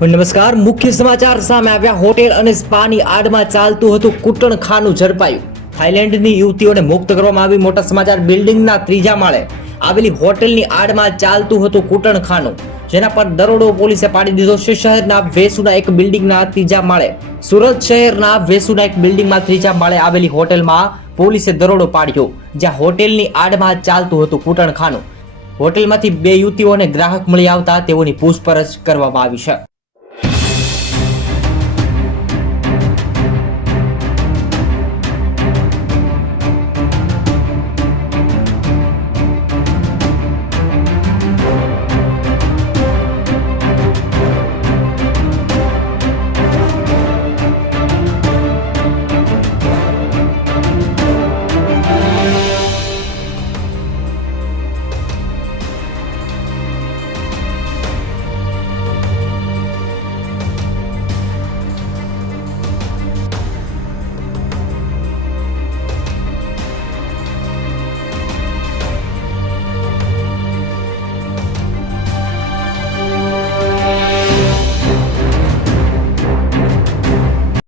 નમસ્કાર, મુખ્ય સમાચાર સામે આવ્યા। હોટેલ અને સ્પાની આડમાં ચાલતું હતું કૂટણખાનું ઝડપાયું। થાઈલેન્ડની યુવતીઓને મુક્ત કરવામાં આવી। મોટા સમાચાર। બિલ્ડિંગના ત્રીજા માળે આવેલી હોટેલની આડમાં ચાલતું હતું કૂટણખાનું, જેના પર દરોડો પોલીસે પાડી દીધો છે। શહેરના વેસુના એક બિલ્ડિંગના ત્રીજા માળે સુરત શહેરના વેસુના એક બિલ્ડિંગમાં ત્રીજા માળે આવેલી હોટેલમાં પોલીસે દરોડો પાડ્યો, જ્યાં હોટેલની આડમાં ચાલતું હતું કૂટણખાનું। હોટેલમાંથી બે યુવતીઓ અને ગ્રાહક મળી આવતા તેઓની પૂછપરછ કરવામાં આવી છે।